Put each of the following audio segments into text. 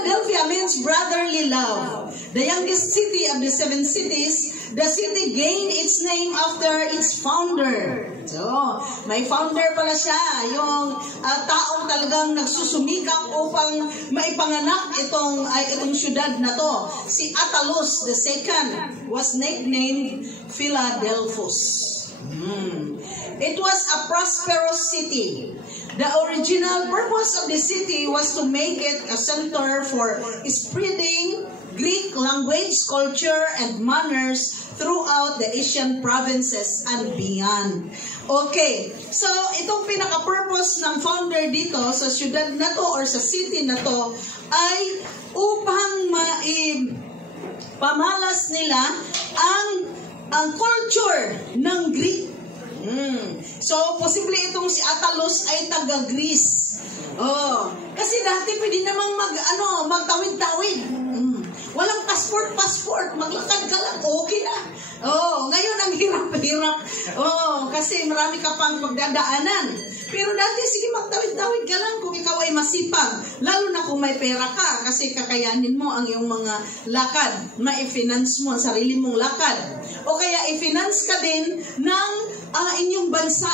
Philadelphia means brotherly love. The youngest city of the 7 cities, the city gained its name after its founder. So, may founder pala siya, yung taong talagang nagsusumikap upang maipanganak itong syudad na to. Si Attalus II was nicknamed Philadelphus. It was a prosperous city. The original purpose of the city was to make it a center for spreading Greek language, culture, and manners throughout the Asian provinces and beyond. Okay, so itong pinaka-purpose ng founder dito sa syudad na to or sa city na to ay upang pamalas nila ang culture ng Greek. So, posible itong si Attalus ay taga-Greece. Kasi dati pwede namang magtawid-tawid. Walang passport, maglakad ka lang, okay na. Ngayon ang hirap-hirap. Kasi marami ka pang pagdadaanan. Pero dati, sige, magtawid-tawid ka lang kung ikaw ay masipag. Lalo na kung may pera ka, kasi kakayanin mo ang iyong mga lakad. Ma-finance mo ang sarili mong lakad. O kaya, i-finance ka din ng inyong bansa.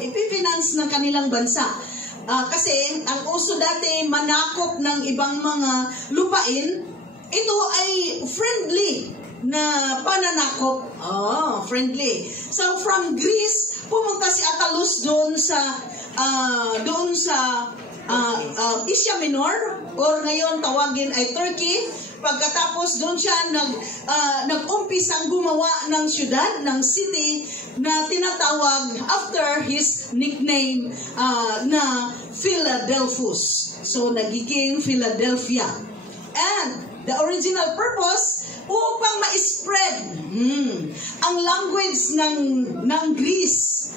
Ipi-finance ng kanilang bansa. Kasi, ang uso dati, manakop ng ibang mga lupain, ito ay friendly na pananakop. Friendly. So, from Greece, pumunta si Attalus doon sa Asia Minor, or ngayon tawagin ay Turkey. Pagkatapos doon siya nag-umpisang gumawa ng syudad, ng city na tinatawag after his nickname na Philadelphus. So, nagiging Philadelphia. And the original purpose, upang ma-spread ang language ng Greece.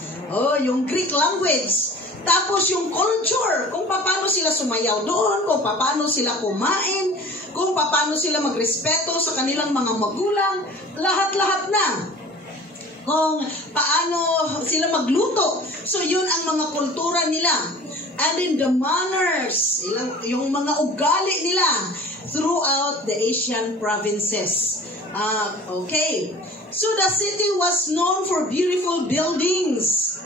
Yung Greek language. Tapos yung culture, kung paano sila sumayaw doon, kung paano sila kumain, kung paano sila magrespeto sa kanilang mga magulang, lahat-lahat na. Kung paano sila magluto. So yun ang mga kultura nila. And in the manners, yung mga ugali nila throughout the Asian provinces. Okay. So the city was known for beautiful buildings.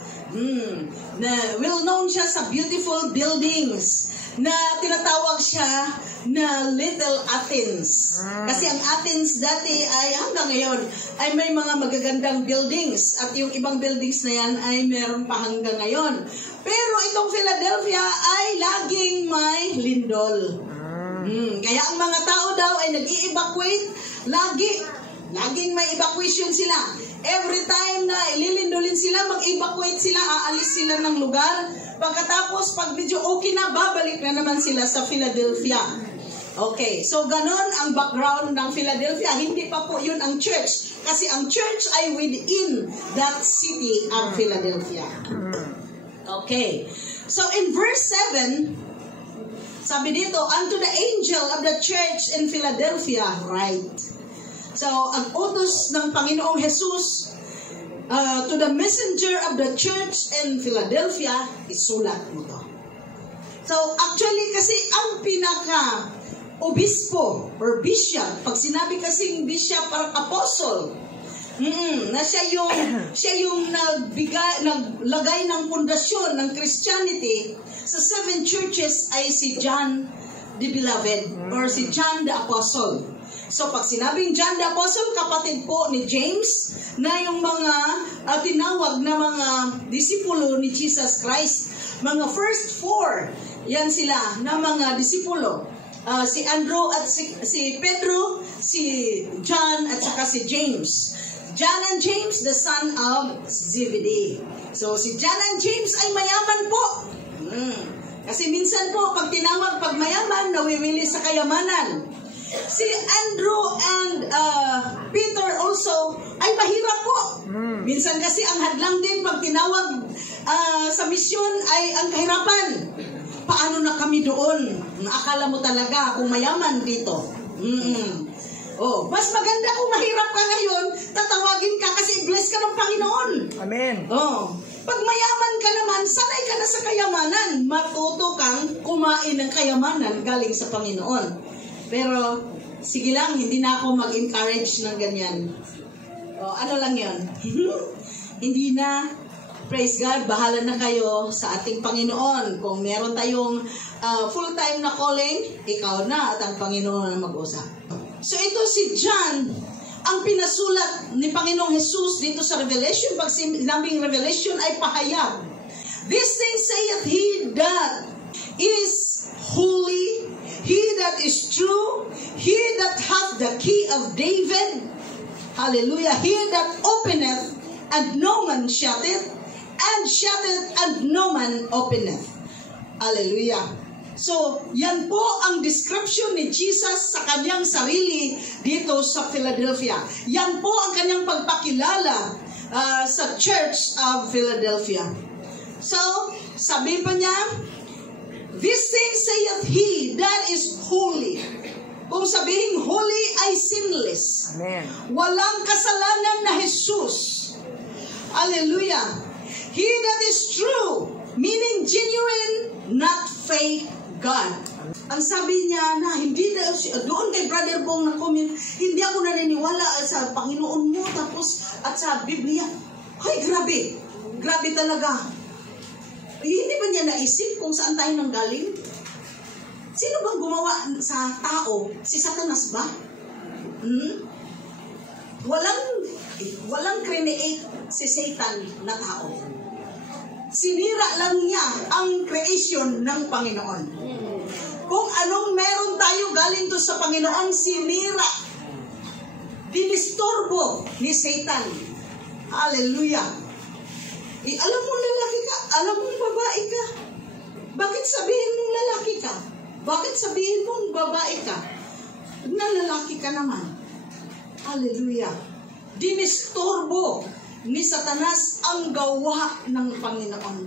Well known siya sa beautiful buildings na tinatawag siya na Little Athens. Kasi ang Athens dati ay hanggang ngayon ay may mga magagandang buildings at yung ibang buildings na yan ay meron pa hanggang ngayon. Pero itong Philadelphia ay laging may lindol. Kaya ang mga tao daw ay nag-i-evacuate laging may evacuation sila. Every time na ililindolin sila, mag-evacuate sila, aalis sila ng lugar. Pagkatapos, pag medyo okay na, babalik na naman sila sa Philadelphia. Okay, so ganon ang background ng Philadelphia. Hindi pa po yun ang church. Kasi ang church ay within that city ang Philadelphia. Okay, so in verse 7, sabi dito, unto the angel of the church in Philadelphia, write. So, ang utos ng Panginoong Jesus to the messenger of the church in Philadelphia, isulat mo to. So, actually kasi ang pinaka-obispo or bishop, pag sinabi kasing bishop, parang apostle, na siya yung naglagay ng pundasyon ng Christianity sa 7 churches ay si John the Beloved or si John the Apostle. So, pag sinabing John the Apostle, kapatid po ni James, na yung mga tinawag na mga disipulo ni Jesus Christ. Mga first 4, yan sila, na mga disipulo. Si Andrew at si Pedro, si John at saka si James. John and James, the son of Zebedee. So, si John and James ay mayaman po. Kasi minsan po, pag tinawag, pag mayaman, nawiwili sa kayamanan. Si Andrew and Peter also ay mahirap po. Minsan kasi ang hadlang din pag tinawag sa misyon ay ang kahirapan. Paano na kami doon? Akala mo talaga kung mayaman dito. Mas maganda kung mahirap ka ngayon, tatawagin ka kasi i-bless ka ng Panginoon. Amen. Pag mayaman ka naman, sanay ka na sa kayamanan. Matuto kang kumain ng kayamanan galing sa Panginoon. Pero, sige lang, hindi na ako mag-encourage ng ganyan. O, ano lang yun? Hindi na. Praise God, bahala na kayo sa ating Panginoon. Kung meron tayong full-time na calling, ikaw na at ang Panginoon ang mag-usap. So ito si John, ang pinasulat ni Panginoong Jesus dito sa Revelation. Pag sinabing Revelation ay pahayag. This thing saith he that is holy, he that is true, he that hath the key of David. Hallelujah. He that openeth and no man shutteth, and shutteth and no man openeth. Hallelujah. So, yan po ang description ni Jesus sa kanyang sarili dito sa Philadelphia. Yan po ang kanyang pagpakilala sa Church of Philadelphia. So, sabi pa niya, this thing saith he that is holy. Kung sabihin holy ay sinless. Amen. Walang kasalanan na Jesus. Hallelujah. He that is true, meaning genuine, not fake God. Ang sabi niya na hindi na doon kay Brother Bong na comment, hindi ako naniniwala sa Panginoon mo tapos at sa Biblia. Ay, grabe. Grabe talaga. Hindi ba niya naisip kung saan tayo nanggaling? Sino bang gumawa sa tao? Si Satanas ba? Walang create si Satan na tao. Sinira lang niya ang creation ng Panginoon. Kung anong meron tayo galing to sa Panginoon, sinira. Dinistorbo ni Satan. Hallelujah. Alam mo lalaki ka, alam mo babae ka. Bakit sabihin mong lalaki ka? Bakit sabihin mong babae ka? Na lalaki ka naman. Hallelujah. Dinistorbo ni Satanas ang gawa ng Panginoon.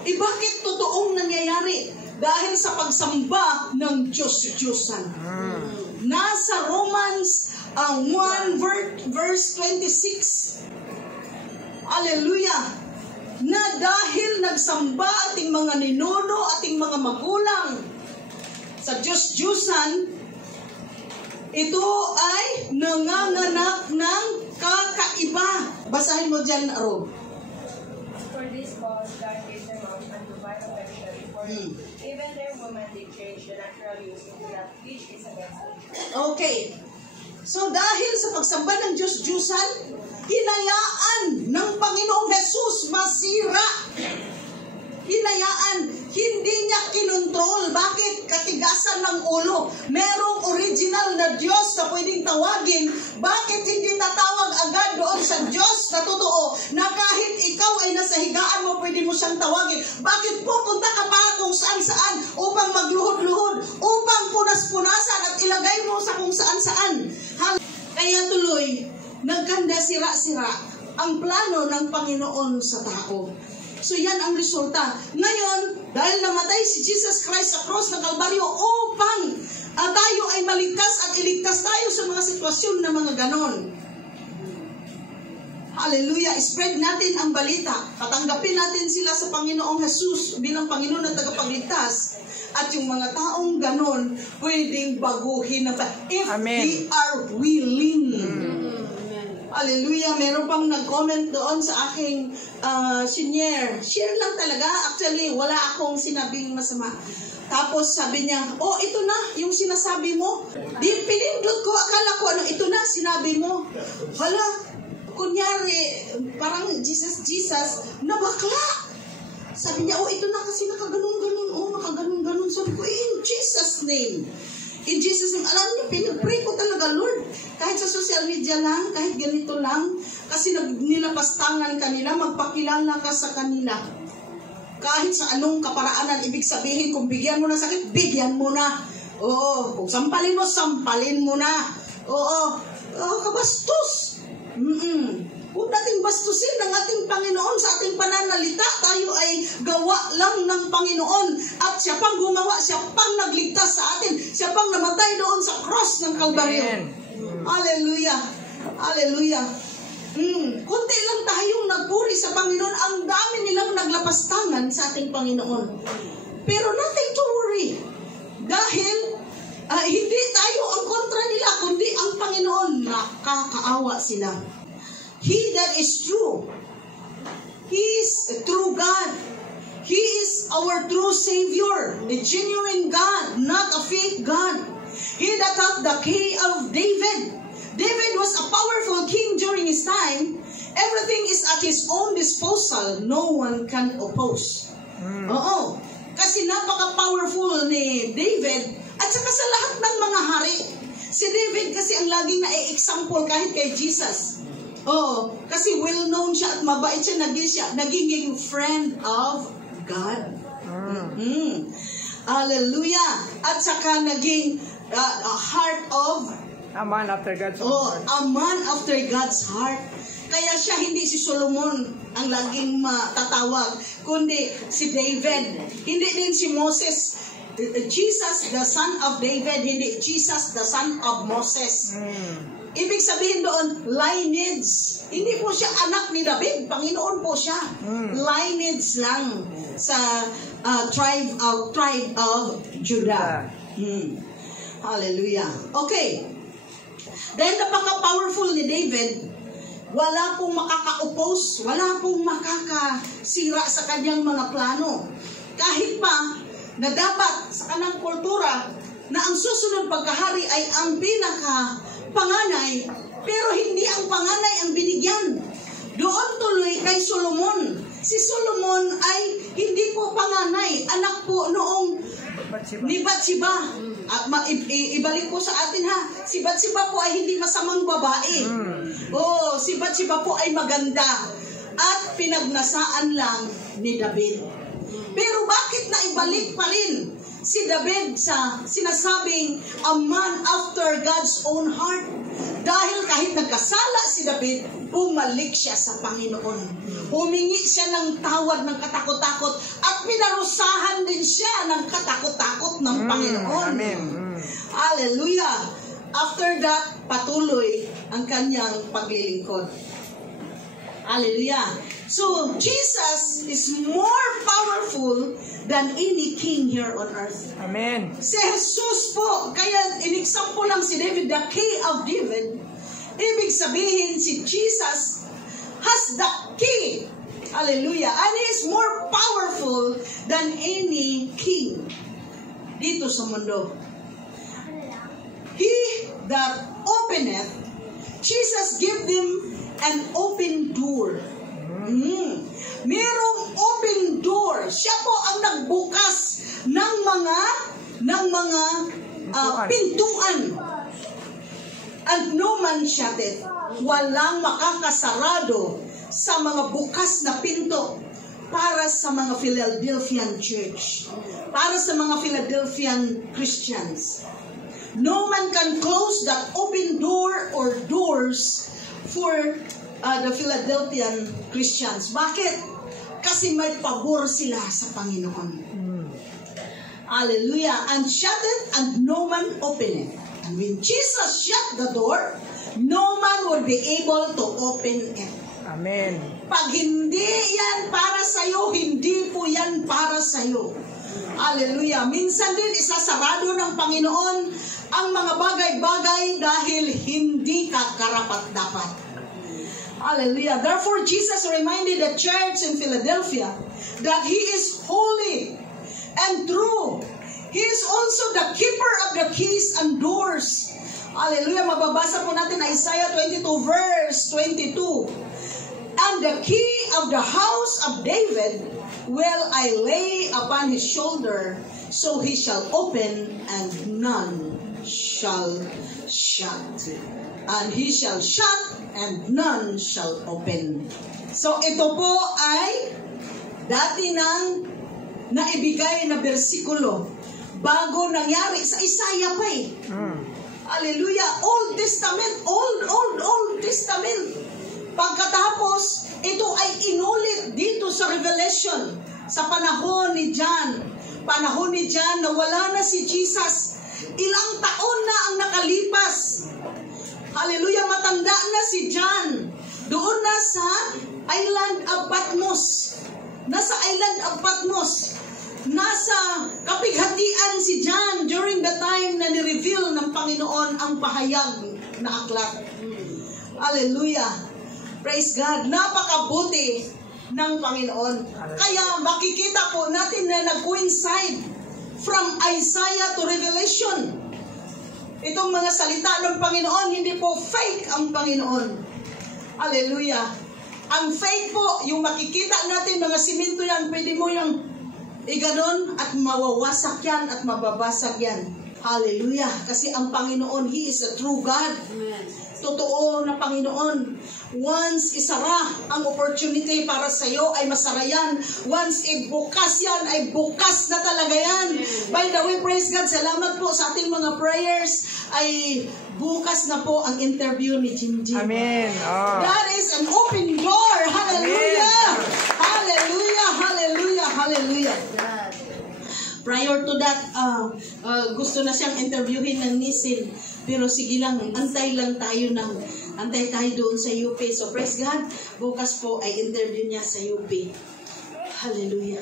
Bakit totoong nangyayari? Dahil sa pagsamba ng Diyos-Diyosan. Nasa Romans 1 verse 26. Hallelujah. Na dahil nagsamba ating mga ninuno, ating mga magulang sa Diyos-Diyosan, ito ay nanganganak ng kakaiba. Basahin mo dyan, Rob. For this cause, God gave them up unto vile affection, for even their women they change the natural use into that which is against nature. Okay. So dahil sa pagsamba ng Diyos-Diyosan, hinayaan ng Panginoong Jesus masira. Hinayaan, hindi niya kinontrol. Bakit? Katigasan ng ulo. Merong original na Diyos na pwedeng tawagin. Bakit hindi tatawag agad doon sa Diyos na totoo na kahit ikaw ay nasa higaan mo, pwede mo siyang tawagin? Bakit pupunta ka pa kung saan-saan upang magluhod-luhod, upang punas-punasan at ilagay mo sa kung saan-saan? Kaya tuloy, nagkanda sira-sira ang plano ng Panginoon sa tao. So yan ang resulta. Ngayon, dahil namatay si Jesus Christ sa cross ng Kalbaryo upang tayo ay maligtas at iligtas tayo sa mga sitwasyon na mga ganon. Hallelujah. Spread natin ang balita. Patanggapin natin sila sa Panginoong Jesus bilang Panginoon at tagapagligtas. At yung mga taong ganon, pwedeng baguhin na if we are willing. Hallelujah. Meron pang nag-comment doon sa aking share lang talaga. Actually, wala akong sinabing masama. Tapos sabi niya, ito na yung sinasabi mo. Di pinindot ko, akala ko, ito na sinabi mo. Hala, kunyari, parang Jesus, na bakla. Sabi niya, ito na kasi nakaganon-ganon. Nakaganon-ganon. Sabi ko, in Jesus' name. In Jesus' name, alam niyo, pinag-pray ko talaga, Lord. Kahit sa social media lang, kahit ganito lang, kasi nilapastangan kanila, magpakilala ka sa kanila. Kahit sa anong kaparaanan, ibig sabihin, kung bigyan mo na sakit, bigyan mo na. Kung sampalin mo na. Kabastos. Huwag nating bastusin ng ating Panginoon sa ating pananalita. Tayo ay gawa lang ng Panginoon. At siya pang gumawa, siya pang nagligtas sa atin. Siya pang namatay doon sa cross ng Kalbaryo. Hallelujah. Hallelujah. Kunti lang tayong nagpuri sa Panginoon. Ang dami nilang naglapastangan sa ating Panginoon. Pero nothing to worry. Dahil hindi tayo ang kontra nila, kundi ang Panginoon. Nakakaawa sila. He that is true. He is a true God. He is our true Savior, a genuine God, not a fake God. He that hath the key of David. David was a powerful king during his time. Everything is at his own disposal. No one can oppose. Oo. Kasi napaka-powerful ni David at saka sa lahat ng mga hari. Si David kasi ang laging na-example kahit kay Jesus. Oo. Kasi well-known siya at mabait siya. Naging friend of God. Hallelujah. At saka naging a heart of a man after God's heart. A man after God's heart. Kaya siya hindi si Solomon ang laging matatawag, kundi si David. Hindi din si Moses. Jesus, the son of David, hindi Jesus, the son of Moses. Ibig sabihin doon, lineage. Hindi po siya anak ni David, Panginoon po siya. Lineage lang sa tribe of Judah. Hallelujah. Okay. Dahil napaka-powerful ni David, wala pong makaka-oppose, wala pong makakasira sa kanyang mga plano. Kahit pa na dapat sa kanang kultura na ang susunod pagkahari ay ang pinaka-panganay, pero hindi ang panganay ang binigyan. Doon tuloy kay Solomon. Si Solomon ay hindi po panganay, anak po noong ni Bathsheba. At ibalik ko sa atin ha, si Bathsheba po ay hindi masamang babae. Si Bathsheba po ay maganda at pinagnasaan lang ni David. Pero bakit na ibalik pa rin si David sa sinasabing a man after God's own heart? Dahil kahit nagkasala si David, bumalik siya sa Panginoon. Humingi siya ng tawad ng katakot-takot at minarusahan din siya ng katakot-takot ng Panginoon. Amen. Hallelujah. After that, patuloy ang kanyang paglilingkod. Hallelujah. So, Jesus is more powerful than any king here on earth. Amen. Si Jesus po, kaya in-example lang si David, the key of David. Ibig sabihin, si Jesus has the key. Hallelujah. And He is more powerful than any king dito sa mundo. He that openeth, Jesus gave them an open door. Merong open door. Siya po ang nagbukas ng mga pintuan. And no man shut it. Walang makakasarado sa mga bukas na pinto para sa mga Philadelphian church, para sa mga Philadelphian Christians. No man can close that open door or doors for the Philadelphian Christians. Bakit? Kasi may pabor sila sa Panginoon. Hallelujah. And shut it and no man open it. And when Jesus shut the door, no man would be able to open it. Amen. Pag hindi yan para sa'yo, hindi po yan para sa'yo. Hallelujah. Minsan din isasarado ng Panginoon ang mga bagay-bagay dahil hindi ka karapat-dapat. Hallelujah. Therefore, Jesus reminded the church in Philadelphia that He is holy and true. He is also the keeper of the keys and doors. Hallelujah. Mababasa po natin Isaiah 22 verse 22. And the key of the house of David will I lay upon his shoulder, so he shall open and none shall shut. And he shall shut and none shall open. So ito po ay dati nang naibigay na bersikulo bago nangyari sa Isaiah pa eh. Hallelujah. Old Testament, Old Testament. Pagkatapos, ito ay inulit dito sa Revelation sa panahon ni John. Panahon ni John na wala na si Jesus. Ilang taon na ang nakalipas. Hallelujah, matanda na si John. Doon na sa island of Patmos. Nasa island of Patmos. Nasa kapighatian si John during the time na ni-reveal ng Panginoon ang pahayag na aklat. Hallelujah. Praise God. Napakabuti ng Panginoon. Kaya makikita po natin na nag-coincide from Isaiah to Revelation. Itong mga salita ng Panginoon, hindi po fake ang Panginoon. Hallelujah. Ang fake po, yung makikita natin, mga simento yan, pwede mo yung iganon at mawawasak yan at mababasag yan. Hallelujah. Kasi ang Panginoon, He is a true God. Amen. Totoo na Panginoon. Once isara ang opportunity para sa iyo, ay masara yan. Once ibukas yan, ay bukas na talaga yan. By the way, praise God, salamat po sa ating mga prayers. Ay bukas na po ang interview ni Jinji. Amen. Oh. That is an open door. Hallelujah. Amen. Hallelujah. Hallelujah. Hallelujah. Prior to that, gusto na siyang interviewin ng Nisin. Pero sige lang, antay tayo doon sa UP. So praise God, bukas po ay interview niya sa UP. Hallelujah.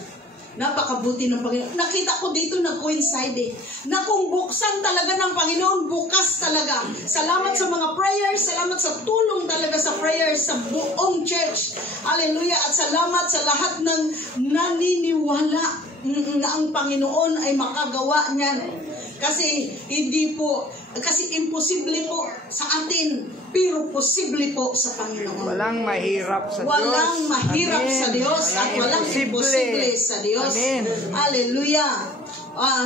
Napakabuti ng Panginoon. Nakita ko dito nag-coincide na kung buksan talaga ng Panginoon, bukas talaga. Salamat sa mga prayers, salamat sa tulong talaga sa prayers sa buong church. Hallelujah. At salamat sa lahat ng naniniwala na ang Panginoon ay makagawa niyan. Kasi imposible po sa atin, pero posible po sa Panginoon. Walang mahirap sa Diyos. Walang mahirap sa Diyos at walang imposible sa Diyos. Amen. Hallelujah.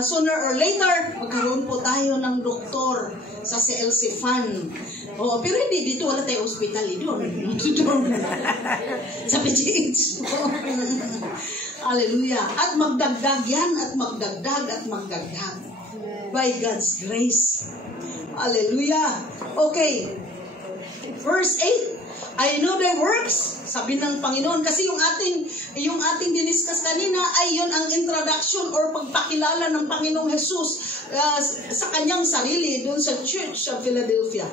Sooner or later, magkaroon po tayo ng doktor sa CLC Fan. Pero hindi dito, wala tayong hospital doon. Sa PGH. Hallelujah. At magdagdag yan at magdagdag at magdagdag. By God's grace. Hallelujah. Okay. Verse 8. I know thy works. Sabi ng Panginoon. Kasi yung ating diniscuss kanina ay yun ang introduction or pagpakilala ng Panginoong Jesus sa kanyang sarili doon sa church sa Philadelphia.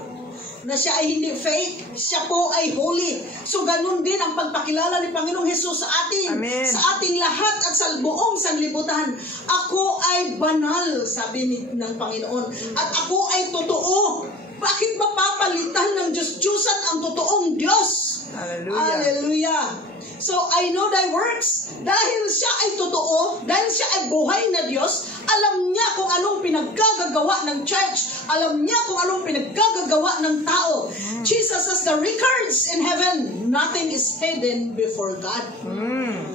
Na siya ay hindi fake, siya po ay holy. So ganun din ang pagpakilala ni Panginoong Jesus sa atin, Amen. Sa ating lahat at sa buong sanlibutan. Ako ay banal, sabi ng Panginoon. At ako ay totoo. Bakit mapapalitan ng Diyos-Diyosan ang totoong Diyos? Hallelujah. Hallelujah. So, I know thy works. Dahil siya ay totoo, dahil siya ay buhay na Diyos, alam niya kung anong pinaggagawa ng church. Alam niya kung anong pinaggagawa ng tao. Jesus has the records in heaven. Nothing is hidden before God.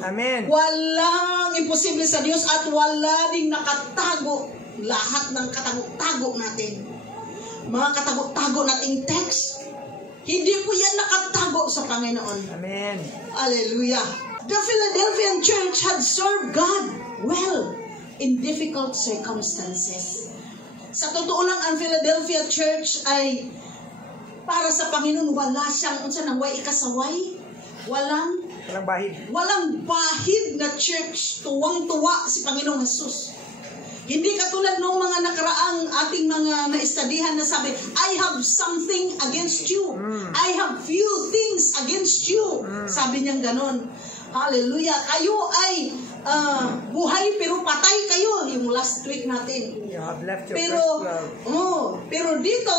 Amen. Walang imposible sa Diyos at wala ding nakatago. Lahat ng katago-tago natin. Mga katago-tago nating text, hindi po yan nakatago sa Panginoon. Amen. Hallelujah. The Philadelphian church had served God well in difficult circumstances. Sa totoo lang, ang Philadelphia church ay para sa Panginoon, wala siyang ikasaway. Walang bahid na church. Tuwang-tuwa si Panginoong Jesus. Hindi katulad ng mga nakaraang ating mga naistadihan na sabi, I have something against you. I have few things against you. Sabi niyang ganon. Hallelujah. Kayo ay buhay pero patay kayo. Yung last week natin. You have left your first love. Pero dito,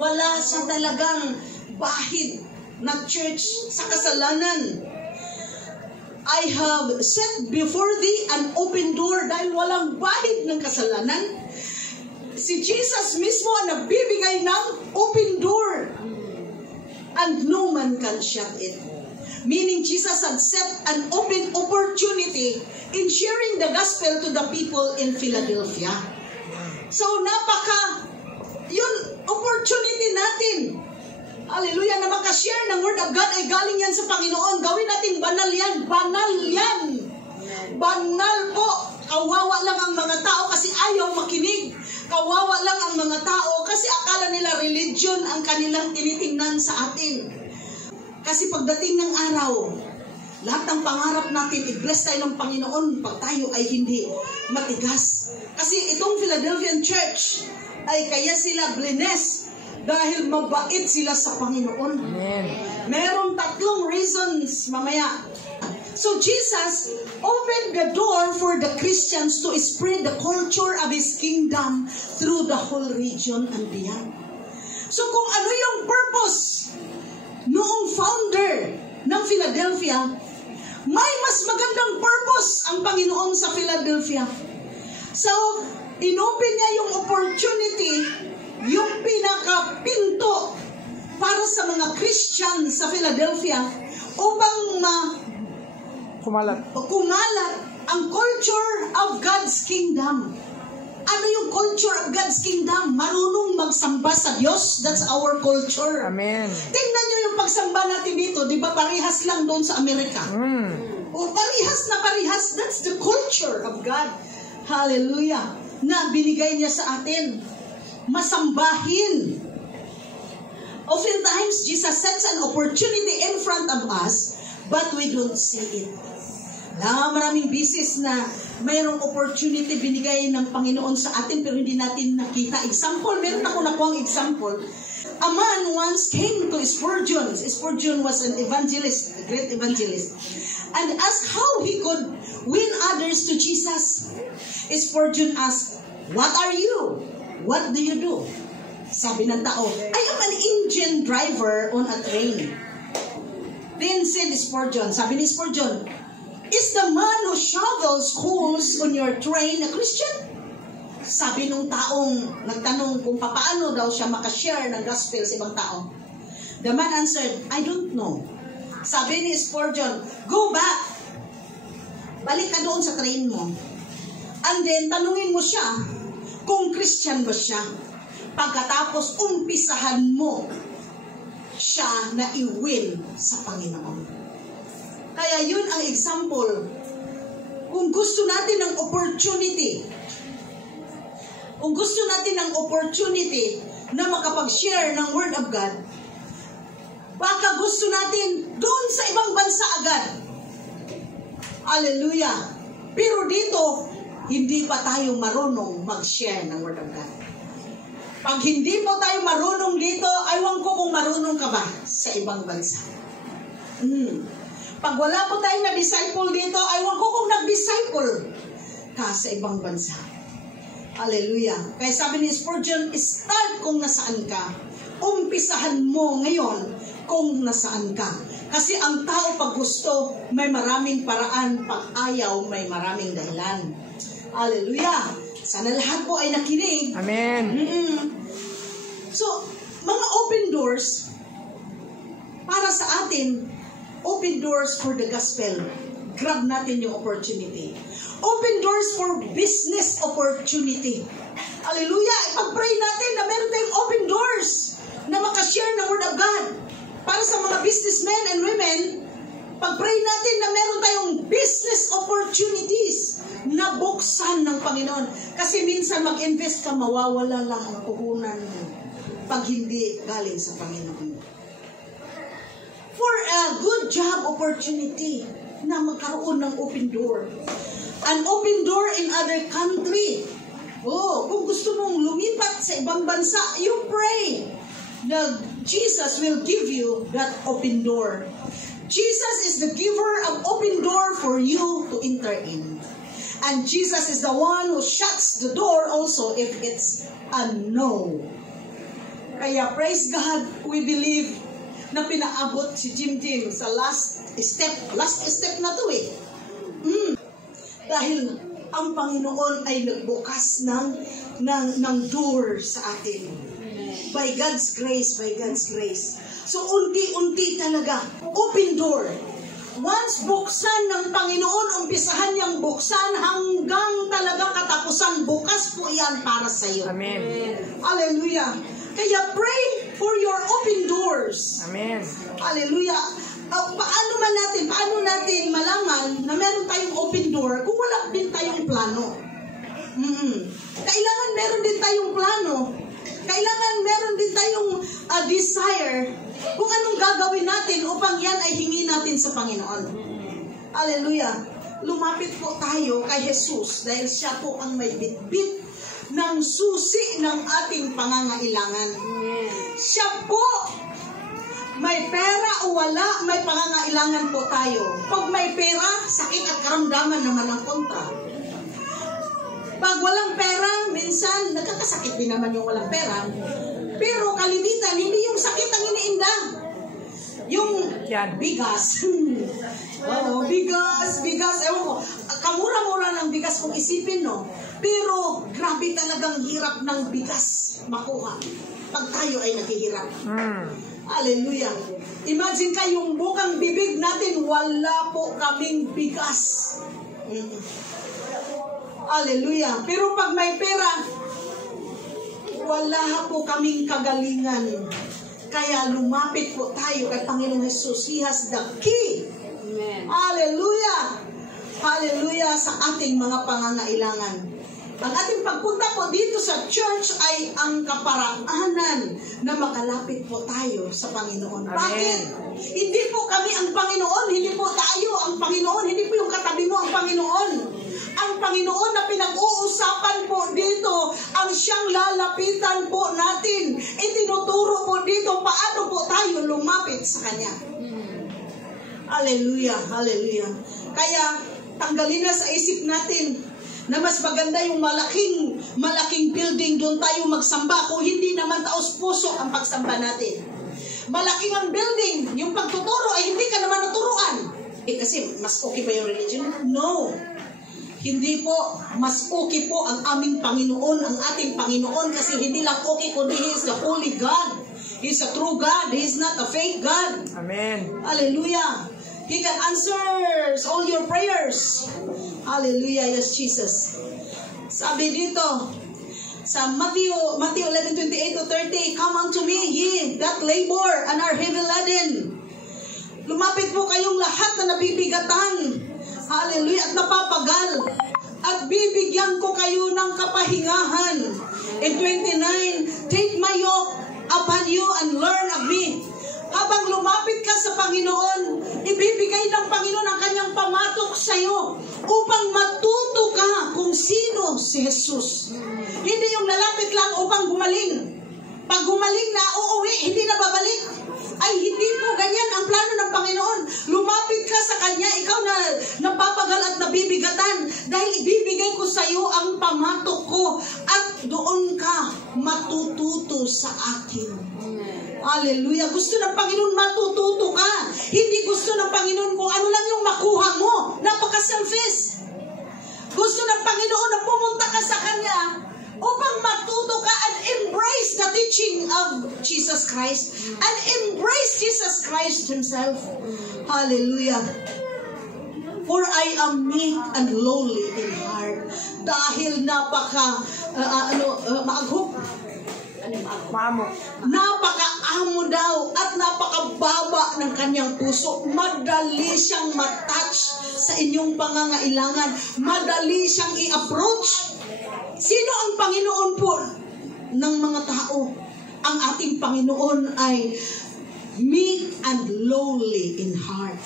wala siya talagang bahid na church sa kasalanan. I have set before thee an open door dahil walang bahid ng kasalanan. Si Jesus mismo ang nagbibigay ng open door. And no man can shut it. Meaning Jesus had set an open opportunity in sharing the gospel to the people in Philadelphia. So yun, opportunity natin. Hallelujah, na makashare ng Word of God ay galing yan sa Panginoon. Gawin natin banal yan. Banal yan. Banal po. Kawawa lang ang mga tao kasi ayaw makinig. Kawawa lang ang mga tao kasi akala nila religion ang kanilang tinitingnan sa atin. Kasi pagdating ng araw, lahat ng pangarap natin, i-bless tayo ng Panginoon pag tayo ay hindi matigas. Kasi itong Philadelphian church ay kaya sila blessed Dahil mabait sila sa Panginoon. Amen. Merong 3 reasons mamaya. So Jesus opened the door for the Christians to spread the culture of His kingdom through the whole region and beyond. So kung ano yung purpose noong founder ng Philadelphia, may mas magandang purpose ang Panginoon sa Philadelphia. So, inopen niya yung opportunity, yung pinakapinto para sa mga Christian sa Philadelphia upang kumalat ang culture of God's kingdom. Ano yung culture of God's kingdom? Marunong magsamba sa Diyos. That's our culture. Amen. Tingnan nyo yung pagsamba natin dito. Di ba parehas lang doon sa Amerika? O parehas na parehas. That's the culture of God. Hallelujah. Na binigay niya sa atin. Masambahin. Oftentimes, Jesus sets an opportunity in front of us, but we don't see it. Maraming bisis na mayroong opportunity binigay ng Panginoon sa atin pero hindi natin nakita. Example, meron ako nakuhang example. A man once came to Spurgeon. Spurgeon was an evangelist, a great evangelist, and asked how he could win others to Jesus. Spurgeon asked, "What are you? What do you do?" Sabi ng tao, "I am an engine driver on a train." Then said Spurgeon, sabi ni Spurgeon, "Is the man who shovels coals on your train a Christian?" Sabi nung taong nagtanong kung paano daw siya makashare ng gospel sa ibang tao. The man answered, "I don't know." Sabi ni Spurgeon, "Go back. Balik ka doon sa train mo. And then, tanungin mo siya kung Christian ba siya. Pagkatapos, umpisahan mo siya na i-win sa Panginoon." Kaya yun ang example. Kung gusto natin ng opportunity, na makapag-share ng Word of God, baka gusto natin doon sa ibang bansa agad. Hallelujah. Pero dito, hindi pa tayo marunong mag-share ng Word of God. Pag hindi po tayo marunong dito, aywan ko kung marunong ka ba sa ibang bansa. Pag wala po tayong na-disciple dito, aywan ko kung nag-disciple ka sa ibang bansa. Hallelujah. Kaya sabi ni Spurgeon, start kung nasaan ka. Umpisahan mo ngayon kung nasaan ka. Kasi ang tao pag gusto, may maraming paraan. Pag ayaw, may maraming dahilan. Hallelujah. Sana lahat po ay nakinig. Amen. So, mga open doors para sa atin, open doors for the gospel. Grab natin yung opportunity. Open doors for business opportunity. Hallelujah! Ipag-pray natin na meron tayong open doors na makashare ng Word of God. Para sa mga businessmen and women, pag-pray natin na meron tayong business opportunities na buksan ng Panginoon. Kasi minsan mag-invest ka, mawawala lang ang puhunan mo pag hindi galing sa Panginoon. For a good job opportunity na magkaroon ng open door. An open door in other country. Kung gusto mong lumipat sa ibang bansa, you pray that Jesus will give you that open door. Jesus is the giver of open door for you to enter in. And Jesus is the one who shuts the door also if it's a no. Kaya praise God, we believe na pinaabot si Jim sa last step na to eh. Dahil ang Panginoon ay nagbukas ng door sa atin. By God's grace, by God's grace. So unti-unti talaga, open door. Once buksan ng Panginoon, umpisahan niyang buksan hanggang talaga katapusan, bukas po yan para sa iyo. Amen. Hallelujah. Kaya pray for your open doors. Amen. Hallelujah. Paano natin malaman na meron tayong open door kung wala din tayong plano? Kailangan meron din tayong plano. Kailangan meron din tayong desire kung anong gagawin natin upang yan ay hingin natin sa Panginoon. Hallelujah. Lumapit po tayo kay Jesus dahil siya po ang may bitbit ng susi ng ating pangangailangan. Siya po, may pera o wala, may pangangailangan po tayo. Pag may pera, sakit at karamdaman naman ang kontra. Pag walang pera, minsan nagkakasakit din naman yung walang pera. Pero kalimitan, hindi yung sakit ang iniinda. Yung bigas. Bigas. Ewan ko, kamura-mura ng bigas kung isipin, no? Pero grabe talagang hirap ng bigas makuha pag tayo ay naghihirap. Hallelujah. Imagine kayong bukang bibig natin, wala po kaming bigas. Hallelujah. Pero pag may pera, wala po kaming kagalingan. Kaya lumapit po tayo kay Panginoong Jesus. He has the key. Amen. Hallelujah. Hallelujah sa ating mga pangangailangan. Ang ating pagpunta po dito sa church ay ang kaparaanan na makalapit po tayo sa Panginoon. Amen. Bakit? Hindi po kami ang Panginoon, hindi po tayo ang Panginoon, hindi po yung katabi mo ang Panginoon. Ang Panginoon na pinag-uusapan po dito, ang siyang lalapitan po natin. Itinuturo po dito paano po tayo lumapit sa Kanya. Hallelujah, hallelujah. Kaya tanggalin na sa isip natin na mas maganda yung malaking building, doon tayo magsamba kung hindi naman taos puso ang pagsamba natin. Malaking ang building, yung pagtuturo ay hindi ka naman naturuan. Kasi mas okay ba yung religion? No. Hindi po, mas okay po ang aming Panginoon, ang ating Panginoon, kasi hindi lang okay kundi He is the Holy God. He is a true God. He is not a fake God. Amen. Hallelujah. He can answer all your prayers. Hallelujah, yes, Jesus. Sabi dito, sa Matthew 11:28-30, come unto me, ye that labor and are heavy laden. Lumapit po kayong lahat na nabibigatan. Hallelujah, at napapagal. At bibigyan ko kayo ng kapahingahan. In 29, take my yoke upon you and learn of me. Habang lumapit ka sa Panginoon, ibibigay ng Panginoon ang kanyang pamatok sa iyo upang matuto ka kung sino si Jesus. Hindi yung lalapit lang upang gumaling. Pag gumaling na, uuwi, hindi na babalik. Ay, hindi po ganyan ang plano ng Panginoon. Lumapit ka sa Kanya, ikaw na napapagal at nabibigatan, dahil ibibigay ko sa iyo ang pamatok ko at doon ka matututo sa akin. Hallelujah. Gusto ng Panginoon matututo ka. Hindi gusto ng Panginoon kung ano lang yung makuha mo. Napaka-selfish. Gusto ng Panginoon na pumunta ka sa Kanya upang matuto ka and embrace the teaching of Jesus Christ and embrace Jesus Christ Himself. Hallelujah. For I am meek and lowly in heart. Dahil napakaamo daw at napakababa ng kanyang puso. Madali siyang matouch sa inyong pangangailangan. Madali siyang i-approach. Sino ang Panginoon po ng mga tao? Ang ating Panginoon ay meek and lowly in heart.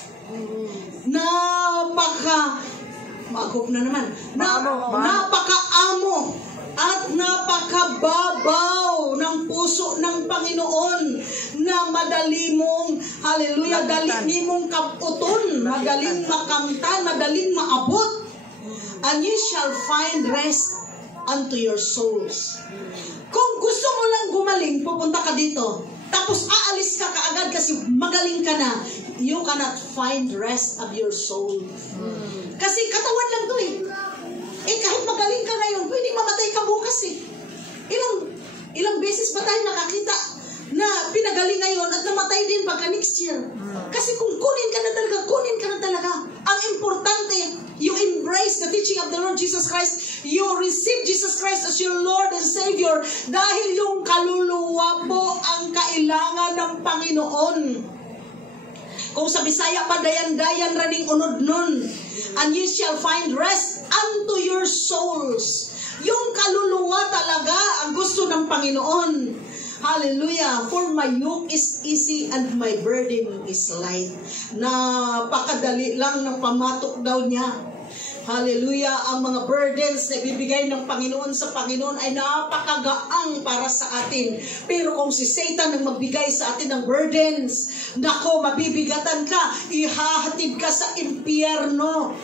Napakaamo at napakababaw ng puso ng Panginoon na madali mong, hallelujah, dali mong kaputon, madaling makamtan, madaling maabot. And you shall find rest unto your souls. Kung gusto mo lang gumaling, pupunta ka dito, tapos aalis ka kaagad kasi magaling ka na, you cannot find rest of your soul. Kasi katawan lang to eh. Kahit magaling ka ngayon, pwedeng mamatay ka bukas eh. Ilang beses ba tayo nakakita na pinagaling ngayon at namatay din pagka next year? Kasi kung kunin ka na talaga. Ang importante, you embrace the teaching of the Lord Jesus Christ. You receive Jesus Christ as your Lord and Savior. Dahil yung kaluluwa po ang kailangan ng Panginoon. Kung sa Bisaya pa, dayan-dayan raning unod nun. And you shall find rest unto your souls. Yung kaluluwa talaga ang gusto ng Panginoon. Hallelujah. For my yoke is easy and my burden is light. Napakadali lang ng pamatok daw niya. Hallelujah. Ang mga burdens na ibibigay ng Panginoon sa Panginoon ay napakagaang para sa atin. Pero kung si Satan ang magbigay sa atin ng burdens, nako, mabibigatan ka, ihahatid ka sa impyerno.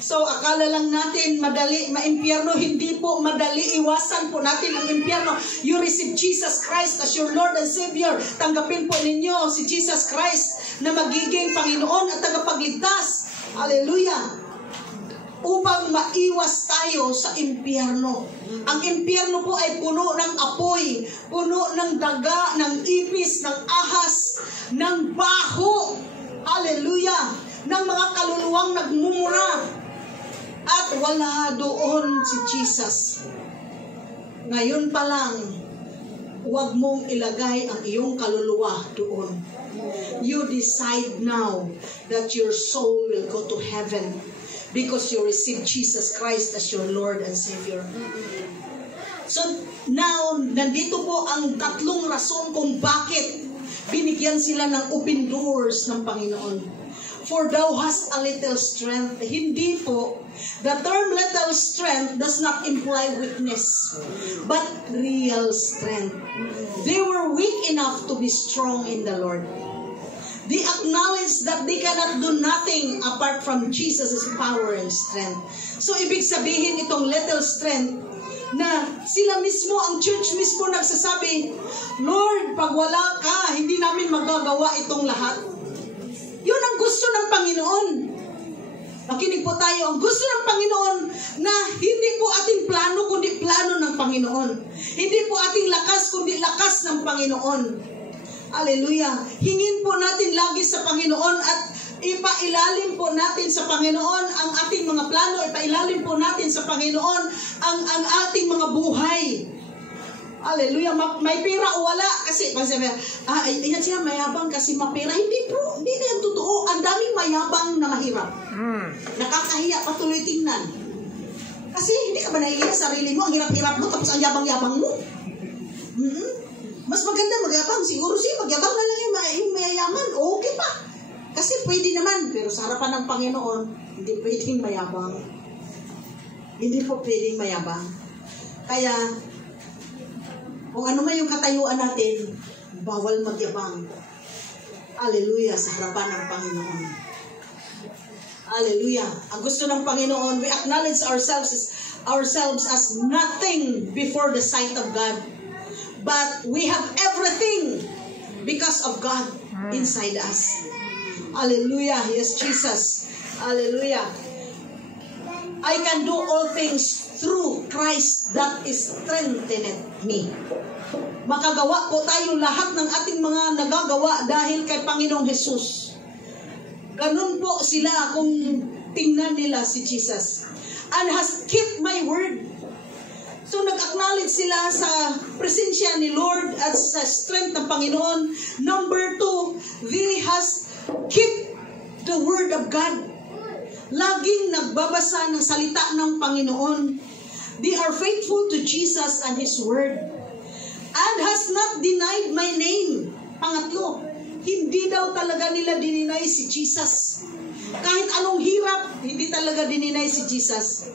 So, akala lang natin madali maimpyerno. Hindi po madali. Iwasan po natin ang impyerno. You receive Jesus Christ as your Lord and Savior. Tanggapin po ninyo si Jesus Christ na magiging Panginoon at tagapagligtas. Hallelujah. Upang maiwas tayo sa impyerno. Ang impyerno po ay puno ng apoy, puno ng daga, ng ipis, ng ahas, ng baho. Hallelujah. Ng mga kaluluwang nagmumura. At wala doon si Jesus. Ngayon pa lang, huwag mong ilagay ang iyong kaluluwa doon. You decide now that your soul will go to heaven because you receive Jesus Christ as your Lord and Savior. So now, nandito po ang tatlong rason kung bakit binigyan sila ng open doors ng Panginoon. For thou hast a little strength. Hindi po. The term little strength does not imply weakness, but real strength. They were weak enough to be strong in the Lord. They acknowledge that they cannot do nothing apart from Jesus' power and strength. So, ibig sabihin itong little strength na sila mismo, ang church mismo nagsasabi, Lord, pag wala ka, hindi namin magagawa itong lahat. Yun ang gusto ng Panginoon. Makinig po tayo. Ang gusto ng Panginoon na hindi po ating plano, kundi plano ng Panginoon. Hindi po ating lakas, kundi lakas ng Panginoon. Hallelujah. Hingin po natin lagi sa Panginoon at ipailalim po natin sa Panginoon ang ating mga plano, ipailalim po natin sa Panginoon ang ating mga buhay. Hallelujah. May pera o wala. Kasi, ayan siya mayabang kasi mapera. Hindi po. Hindi na yan totoo. Ang daming mayabang na mahirap. Nakakahiya patuloy tingnan. Kasi hindi ka ba naiiya sa sarili mo? Ang hirap-hirap mo tapos ang yabang-yabang mo. Mas maganda magyabang. Siguro siya magyabang na lang yung mayayaman. Okay pa. Kasi pwede naman. Pero sa harapan ng Panginoon, hindi pwedeng mayabang. Hindi po pwedeng mayabang. Kaya, kung ano man yung katayuan natin, bawal magyabang. Hallelujah, sa harapan ng Panginoon. Hallelujah. Ang gusto ng Panginoon, we acknowledge ourselves as nothing before the sight of God. But we have everything because of God inside us. Hallelujah. Yes, Jesus. Hallelujah. I can do all things through Christ that strengtheneth me. Makagawa po tayo lahat ng ating mga nagagawa dahil kay Panginoong Jesus. Ganun po sila kung tingnan nila si Jesus. And has kept my word. So nag-acknowledge sila sa presensya ni Lord at sa strength ng Panginoon. Number 2, they has kept the word of God. Laging nagbabasa ng salita ng Panginoon. They are faithful to Jesus and His word. And has not denied my name. Pangatlo, hindi daw talaga nila dininay si Jesus. Kahit anong hirap, hindi talaga dininay si Jesus.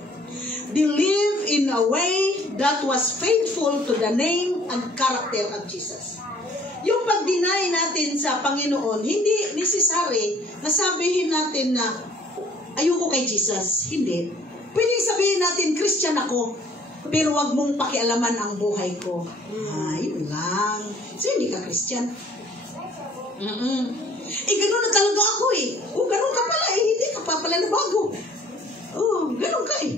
They live in a way that was faithful to the name and character of Jesus. Yung pag-deny natin sa Panginoon, hindi necessary na sabihin natin na ayoko kay Jesus. Hindi. Pwedeng sabihin natin, Christian ako, pero wag mong pakialaman ang buhay ko. Yun lang. So, hindi ka Christian. Ganun na talaga ako eh. Ganun ka pala eh. Hindi ka pa pala na bago. Ganun ka eh.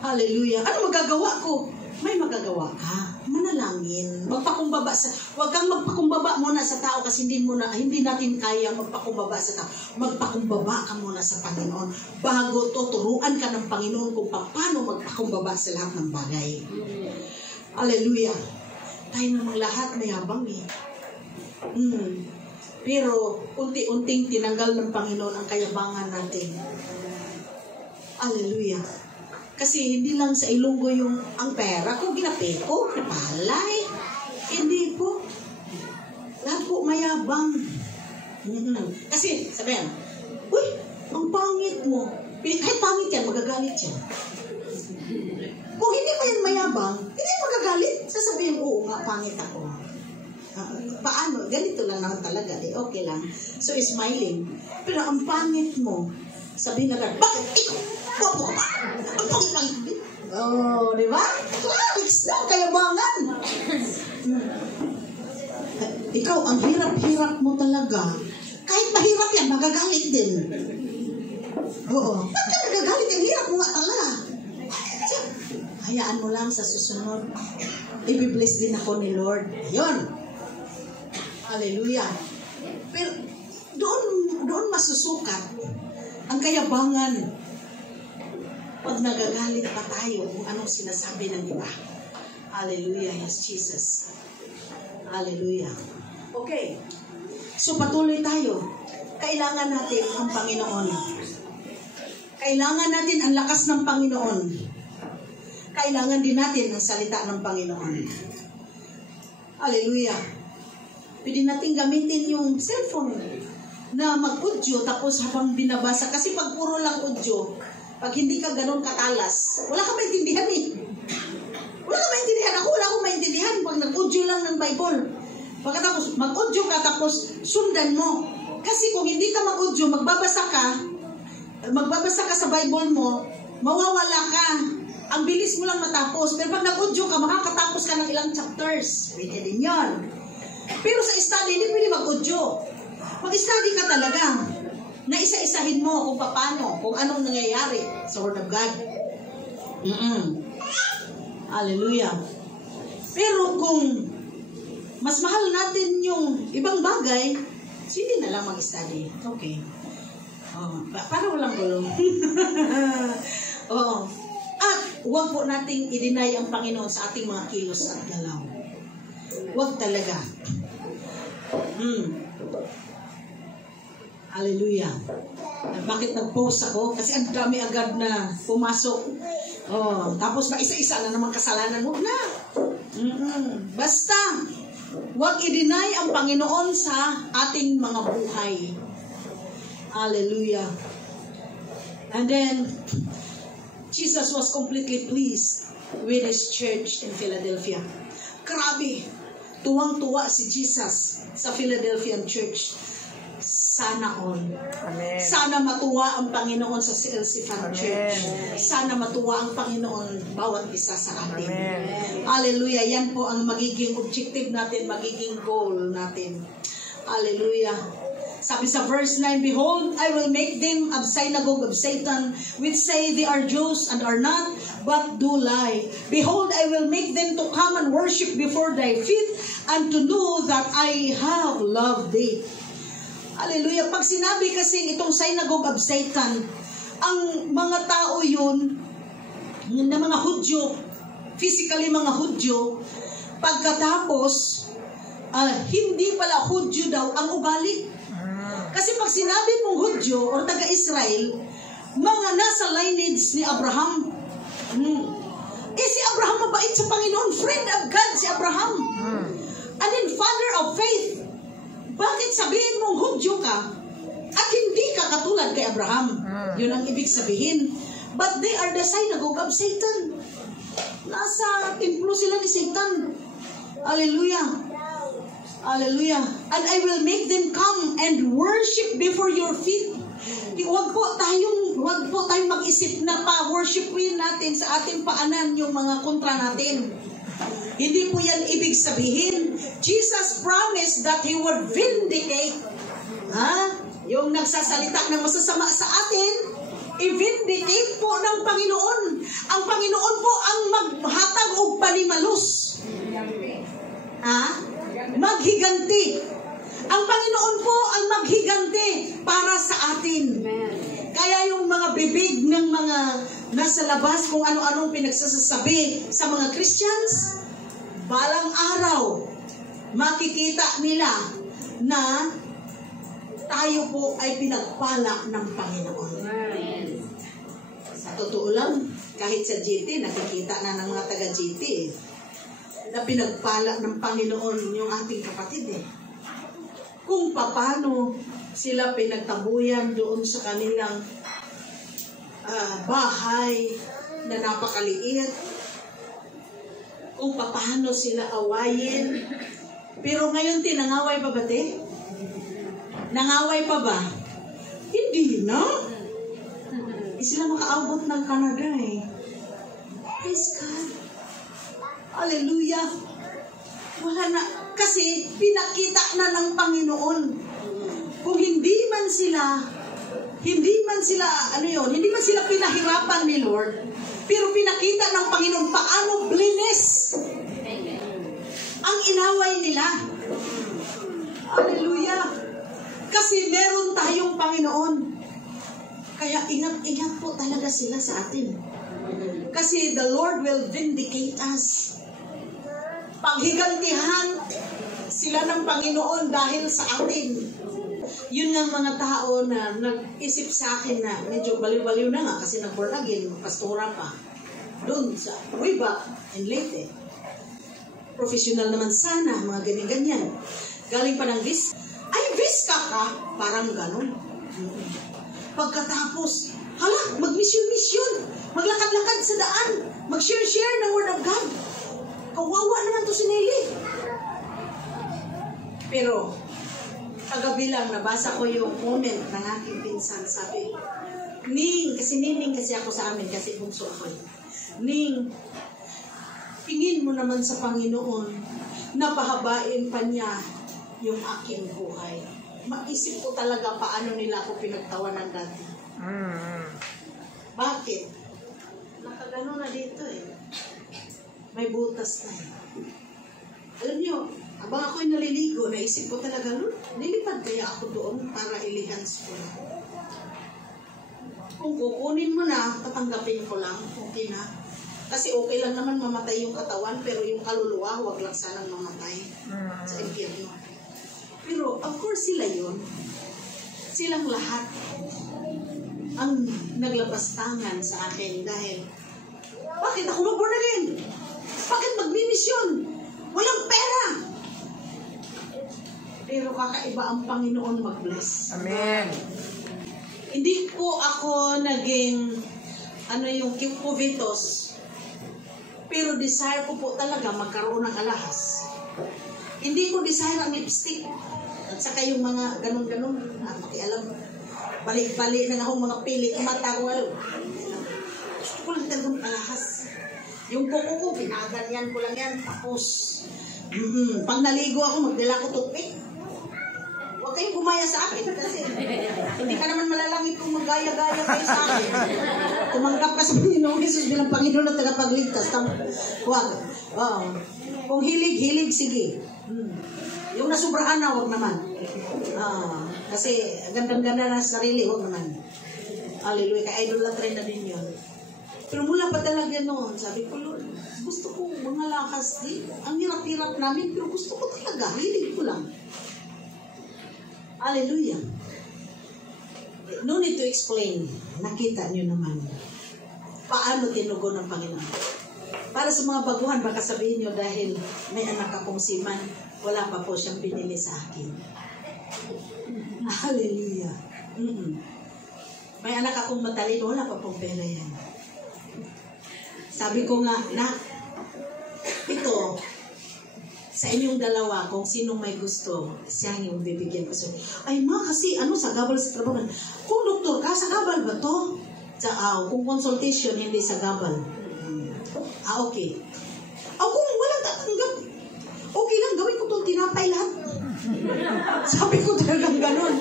Hallelujah. Ano magagawa ko? May magagawa ka. Manalangin. Magpakumbaba sa... Huwag kang magpakumbaba muna sa tao kasi hindi natin kaya magpakumbaba sa tao. Magpakumbaba ka muna sa Panginoon. Bago tuturuan ka ng Panginoon kung paano magpakumbaba sa lahat ng bagay. Hallelujah. Tayo namang lahat may habang eh. Pero unti-unting tinanggal ng Panginoon ang kayabangan natin. Hallelujah. Kasi hindi lang sa Ilonggo yung ang pera ko, ginape ko, napalay. Hindi po. Lahat po mayabang. Kasi, sabihin, uy, Ang pangit mo. Kahit pangit yan, magagalit yan. Kung hindi mo yan mayabang, hindi magagalit. Sasabihin, oo nga, pangit ako. Paano? Ganito lang naman talaga. Okay lang. So, smiling. Pero ang pangit mo, sabihin na lang, bakit ikaw? Bobo ka ba? Ang pangit. Oh, di ba? Kayabangan. Ikaw, ang hirap-hirap mo talaga. Kahit mahirap yan, magagalit din. Oo. Bakit ka nagagalit? Ang hirap mo nga talaga. Hayaan mo lang sa susunod. I-bless din ako ni Lord. Ayun. Hallelujah. Pero doon masusukat ang kayabangan pag nagagalit pa tayo kung anong sinasabi ng iba. Hallelujah. Yes, Jesus. Hallelujah. Okay. So patuloy tayo. Kailangan natin ang Panginoon. Kailangan natin ang lakas ng Panginoon. Kailangan din natin ang salita ng Panginoon. Hallelujah. Pwede natin gamitin yung cellphone na mag-audio tapos habang binabasa. Kasi pag puro lang audio, pag hindi ka ganun katalas, wala ka maintindihan eh. Wala ka maintindihan. Ako wala akong maintindihan pag nag-audio lang ng Bible. Pagkatapos mag-audio ka tapos sundan mo. Kasi kung hindi ka mag-audio, magbabasa ka sa Bible mo, mawawala ka. Ang bilis mo lang matapos. Pero pag nag-audio ka, makakatapos ka ng ilang chapters. Pwede din yun. Pero sa study, hindi pwede mag-audio. Mag-study ka talaga. Na isa-isahin mo kung paano, kung anong nangyayari sa Word of God. Hallelujah. Pero kung mas mahal natin yung ibang bagay, hindi na lang mag-study. Okay. Para walang gulo. At huwag po nating i-deny ang Panginoon sa ating mga kilos at galaw. Huwag talaga. Hallelujah. Bakit nag-post ako? Kasi ang dami agad na pumasok. Tapos na isa-isa na naman kasalanan. Huwag na. Basta, huwag i-deny ang Panginoon sa ating mga buhay. Hallelujah. And then, Jesus was completely pleased with His church in Philadelphia. Grabe. Tuwang-tuwa si Jesus sa Philadelphian church. Sana all. Amen. Sana matuwa ang Panginoon sa CLC Fan Church. Sana matuwa ang Panginoon bawat isa sa atin. Amen. Hallelujah. Yan po ang magiging objective natin, magiging goal natin. Hallelujah. Sabi sa verse 9, Behold, I will make them a synagogue of Satan, which say they are Jews and are not, but do lie. Behold, I will make them to come and worship before thy feet, and to know that I have loved thee. Hallelujah. Pag sinabi kasi itong synagogue of Satan, ang mga tao yun, na mga Hudyo, physically mga Hudyo, pagkatapos, hindi pala Hudyo daw ang ugali. Kasi pag sinabi mong Hudyo or taga-Israel, mga nasa lineage ni Abraham. Si Abraham mabait sa Panginoon, friend of God si Abraham. And then father of faith. Bakit sabihin mong Hudyo ka at hindi ka katulad kay Abraham? Yun ang ibig sabihin. But they are the synagogue of Satan. Nasa templo sila ni Satan. Hallelujah. Hallelujah. And I will make them come and worship before your feet. Huwag po tayong mag-isip na pa-worshipin natin sa ating paanan yung mga kontra natin. Hindi po yan ibig sabihin. Jesus promised that He would vindicate. Yung nagsasalita ng masasama sa atin, i-vindicate po ng Panginoon. Ang Panginoon po ang maghatag og panimalus. Maghiganti. Ang Panginoon po ang maghiganti para sa atin. Kaya yung mga bibig ng mga nasa labas kung ano-anong pinagsasabi sa mga Christians, balang araw, makikita nila na tayo po ay pinagpala ng Panginoon. Sa totoo lang, kahit sa GT, nakikita na ng mga taga-GT na pinagpala ng Panginoon yung ating kapatid kung paano sila pinagtabuyan doon sa kanilang bahay na napakaliit, kung paano sila awayin. Pero ngayon, tinangaway pa ba, te? Nangaway pa ba? Hindi na. Sila makaabot ng Canada eh. Praise God. Hallelujah. Wala na. Kasi pinakita na ng Panginoon. Kung hindi man sila pinahirapan ni Lord, pero pinakita ng Panginoon paano blinis ang inaway nila. Hallelujah. Kasi meron tayong Panginoon. Kaya ingat po talaga sila sa atin. Kasi the Lord will vindicate us. Paghigantihan sila ng Panginoon dahil sa atin. Yun nga mga tao na nag-isip sa akin na medyo baliw-baliw na nga kasi nag-born again, pastora pa. Doon sa way back in Leyte. Professional naman sana, mga ganyan-ganyan. Galing pa ng vis. Ay, vis ka? Parang ganun. Pagkatapos, mag-mission-mission. Maglakad-lakad sa daan. Mag-share-share ng Word of God. Kawawa naman to si Nelly. Pero, kagabi lang, nabasa ko yung comment ng aking pinsan. Sabi, Ning, kasi nining kasi ako sa amin, kasi bunso ako. Ning, tingin mo naman sa Panginoon, napahabain pa niya yung aking buhay. Maisip ko talaga paano nila ako pinagtawanan dati. Bakit? Nakagano na dito eh. May butas na eh. Alam niyo, habang ako'y naliligo, naisip ko talaga, nilipad kaya ako doon para ilihans ko na. Kung kukunin mo na, tatanggapin ko lang, okay na. Kasi okay lang naman mamatay yung katawan, pero yung kaluluwa, huwag lang sanang mamatay sa impyerno. Pero, of course, sila yun. Silang lahat ang naglabastangan sa akin dahil, bakit ako mag-born again? Bakit magmimisyon? Walang pera! Pero kakaiba ang Panginoon mag-bless. Amen. Hindi po ako naging, yung kipuvitos. Pero desire ko po talaga magkaroon ng alahas. Hindi ko desire ang lipstick. At saka yung mga ganun-ganun. Pakialam. Balik-balik na akong mga pilit. Mata ko alam. Gusto ko lang talagang alahas. Yung kuko ko, pinaganyan ko lang yan. Tapos, pag naligo ako, magdala ko toothpick. Huwag kayong gumaya sa akin kasi hindi ka naman malalangit kung magaya-gaya kayo sa akin. Tumanggap ka sa Panginoong Jesus bilang Panginoon at tagapagligtas. Huwag. Kung hilig, sige. Yung nasubrahan na, huwag naman. Kasi gandang-ganda na sa sarili, huwag naman. Hallelujah. Kaya idolatry na din yun. Pero mula pa talaga noon, sabi ko, Lord, gusto ko mga lakas din. Ang hirap-hirap namin, pero gusto ko talaga. Hilig ko lang. Hallelujah. No need to explain. Nakita niyo naman paano tinugon ng Panginoon. Para sa mga baguhan, baka sabihin niyo dahil may anak akong siman, wala pa po siyang pinili sa akin. Hallelujah. May anak akong matalino, wala pa pong pera yan. Sabi ko nga, ito, sa inyong dalawa, kung sinong may gusto, siya yung bibigyan ko. Ay ma, kasi sa gabal sa trabaho. Kung doktor ka, sa gabal ba to? Kung consultation, hindi sa gabal. Okay. Kung walang tatanggap, okay lang, gawin ko itong tinapay lahat. Sabi ko talagang ganun.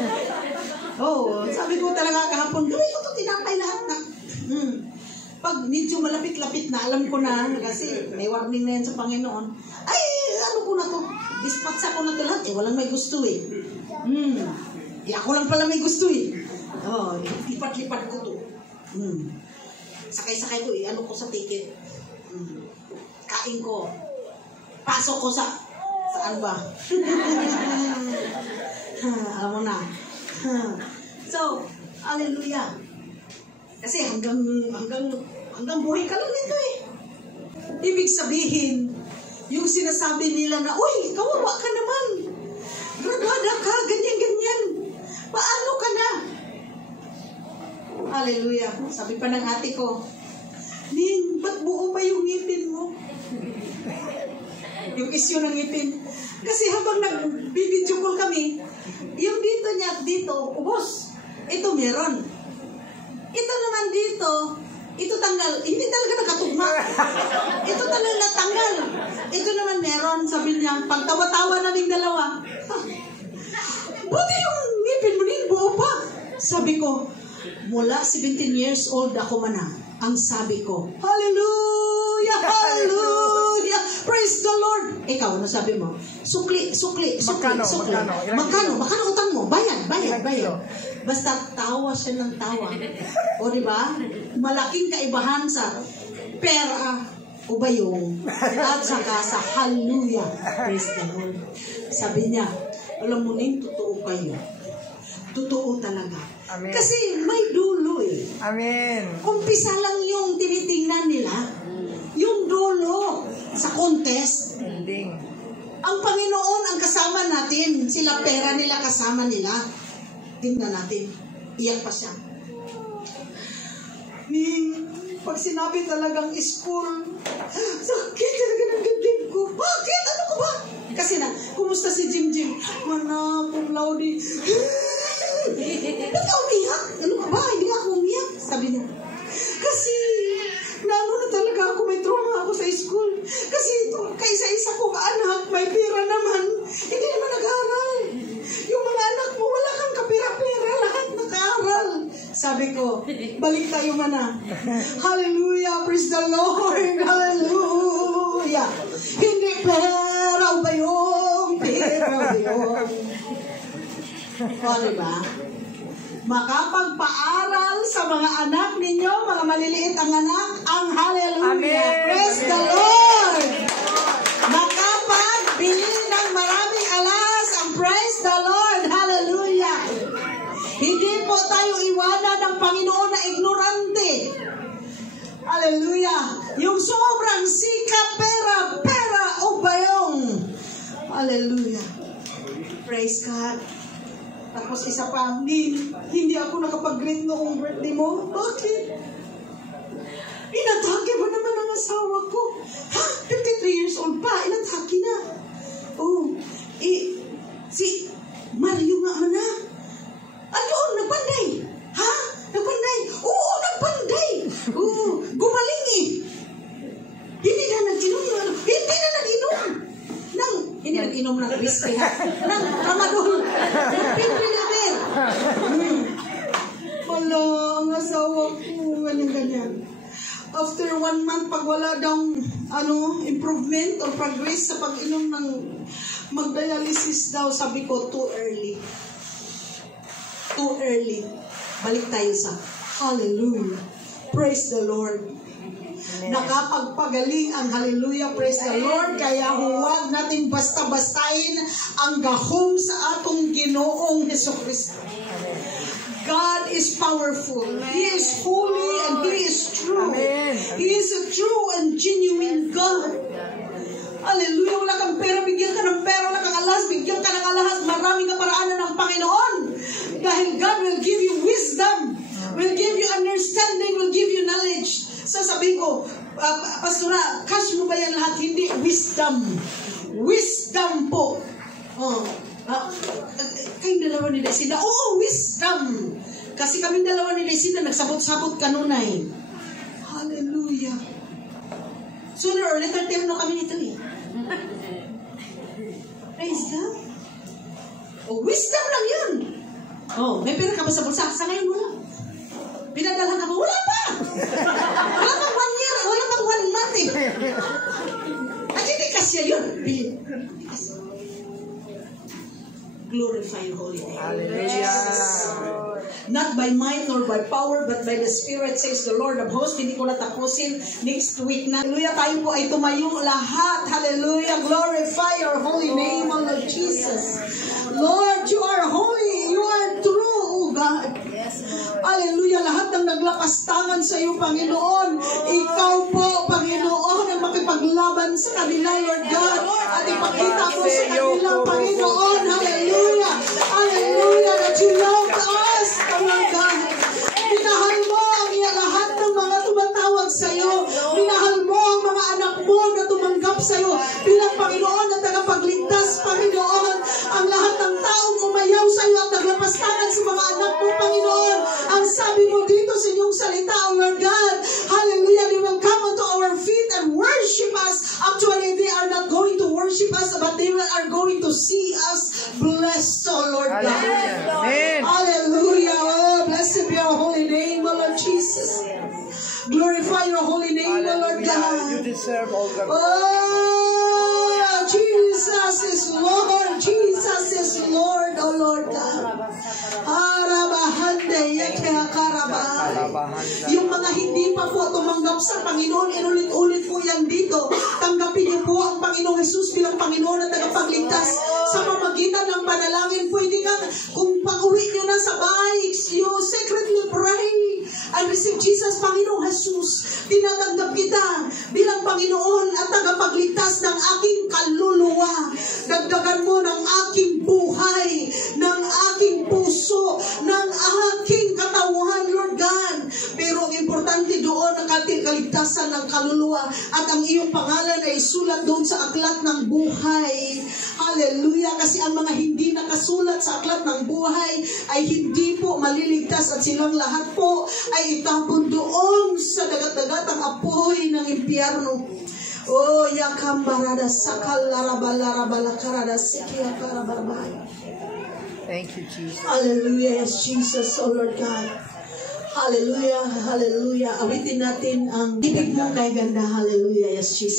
Sabi ko talaga kahapon, gawin ko itong tinapay lahat na. Pag medyo malapit-lapit na, alam ko na, kasi may warning na yan sa Panginoon, ay, ko na to, dispatcha ko na to lahat, walang may gusto eh. Ako lang pala may gusto eh. Lipat-lipat ko to. Sakay-sakay ko ko sa ticket. Kain ko. Pasok ko saan ba? Alam mo na. So, hallelujah. Kasi hanggang buhay ka lang nito eh. Ibig sabihin, yung sinasabi nila na, uy, kawawa ka naman. Graduada ka, ganyan-ganyan. Paano ka na? Hallelujah. Sabi pa ng ate ko, Ning, ba't buo ba yung ngipin mo? Yung isyu ng ngipin. Kasi habang nag-video call kami, yung dito niya, dito, ubos. Ito meron. Ito naman dito, ito tanggal. Hindi talaga nakatugma. Ito talaga natanggal. Ito naman meron. Sabi niya, pagtawa-tawa naming dalawa. Buti yung ngipin mo rin, buo pa. Sabi ko, mula 17 years old ako man na. Ang sabi ko, hallelujah, hallelujah, praise the Lord. Ikaw, ano sabi mo? Sukli. Magkano utang mo? Bayad. Basta tawa siya ng tawa. O diba? Malaking kaibahan sa pera o bayong at saka sa hallelujah, praise the Lord. Sabi niya, alam mo ning totoo kayo. Totoo talaga. Amen. Kasi may dulo eh. Amen. Umpisa lang yung tinitingnan nila. Yung dulo sa contest. Ending. Ang Panginoon ang kasama natin. Sila pera nila kasama nila. Tingnan natin. Iyak pa siya. Pag sinabi talagang school, sakit talaga ng dibdib ko. Bakit? Ano ko ba? Kasi na, kumusta si Jim? Mana, kung laudi. Ba't ka umiyak? Ano ka ba? Hindi ako umiyak. Sabi niya. Kasi, naano na talaga ako, may trauma ako sa school. Kasi kaisa-isa kong anak, may pera naman. Hindi naman nag-aaral. Yung mga anak mo, wala kang kapira-pera. Lahat nag-aaral. Sabi ko, balik tayo mana. Hallelujah, praise the Lord. Hallelujah. Hindi pera ba yung pera ba yung? O, diba? Makapagpaaral sa mga anak ninyo, mga maliliit ang anak, ang hallelujah. Amen. Praise the Lord. Makapagbili ng maraming alas, ang praise the Lord. Hallelujah. Hindi po tayo iwanan ng Panginoon na ignorante. Hallelujah. Yung sobrang sikap, pera o bayong. Hallelujah. Praise God. Tapos isa pa, hindi ako nakapag-greet noong birthday mo. Bakit? Inatake ba naman ang asawa ko? Ha? 53 years old pa, inatake na. Oh, si Mario nga man na. Ano, nagpanday? Ha? Nagpanday? Oo, nagpanday. Oo, gumaling eh. Hindi na nag-inom. Hindi nag-inom ng whiskey ha. Ng tramadol. Ng pinriliver. Wala, ang asawa ko. Ganyan. After 1 month, pag wala daw improvement or progress sa pag-inom ng mag-dialysis daw, sabi ko, too early. Balik tayo sa hallelujah. Praise the Lord. Nakapagpagaling ang hallelujah, praise the Lord. Kaya huwag natin basta-bastahin ang gahom sa atong Ginoong Jesucristo. God is powerful. He is holy and He is true. He is a true and genuine God. Hallelujah. Wala kang pera, bigyan ka ng pera. Wala kang alas, bigyan ka ng alas. Maraming kaparaanan ng Panginoon. Dahil God will give you wisdom, will give you understanding, will give you knowledge. So sabi ko, Pastora, cash mo ba yan lahat? Hindi, wisdom. Wisdom po. Kayong dalawa ni Desida, oo, wisdom. Kasi kaming dalawa ni Desida, nagsabot-sabot kanunay. Hallelujah. Sooner or later, terno kami nito eh. Praise God. Wisdom lang yun. May pera ka ba sa bulsa? Sa ngayon wala. Pinadala ka ba? Wala pa! Wala pang 1 year, wala pang 1 month eh. At hindi kasya yun. Glorify your holy name. Hallelujah. Not by might nor by power, but by the Spirit, says the Lord of hosts. Hindi ko natapusin. Next week na. Hallelujah. Tayo po ay tumayo lahat. Hallelujah. Glorify your holy name, O Lord Jesus. Lord, you are holy. You are true, O God. Hallelujah. Lahat ng naglapastangan sa iyo, Panginoon. Ikaw po, Panginoon, ang makipaglaban sa kanila, Lord God. At ipakita mo sa kanila, Panginoon. Hallelujah. Hallelujah. That you love us, Lord God. Minahal mo ang lahat ng mga tumatawag sa iyo. Minahal mo ang mga anak mo na tumanggap sa iyo bilang Panginoon at tagapagligtas, Panginoon. Ang lahat ng taong umayaw sa iyo at naglapastangan sa mga anak mo, Panginoon. Ang sabi mo dito sa inyong salita, O Lord God, hallelujah, they will come unto our feet and worship us. Actually, they are not going to worship us, but they are going to see us blessed, O Lord God. Hallelujah. Amen. Hallelujah. Oh, blessed be your holy name, O Lord Jesus. Glorify your holy name, O Lord God. You deserve all the Oh, Jesus is Lord. Jesus is Lord, O Lord God. Yung mga hindi pa po tumanggap sa Panginoon, inulit-ulit po yan dito. Tanggapin niyo po ang Panginoong Jesus bilang Panginoon at tagapagligtas sa pamagitan ng panalangin. Pwede ka, kung pag-uwi niyo na sa bahay, you secretly pray and receive Jesus. Panginoong Jesus, tinatanggap kita bilang Panginoon at tagapagligtas ng aking kaluluwa. Dagdagan mo ng aking buhay, ng aking puso, ng aking katawan, Lord God. Pero ang importante doon ang ating kaligtasan ng kaluluwa at ang iyong pangalan ay isulat doon sa aklat ng buhay. Hallelujah. Kasi ang mga hindi nakasulat sa aklat ng buhay ay hindi po maliligtas at silang lahat po ay itapon doon sa dagat-dagatang apoy ng impyerno. Oh, yakam barada sakal larabala karada sikia karabarbay. Thank you, Jesus. Hallelujah, yes, Jesus, oh Lord God. Hallelujah, hallelujah. Awitin natin ang ibig mo kay ganda. Hallelujah, yes, Jesus.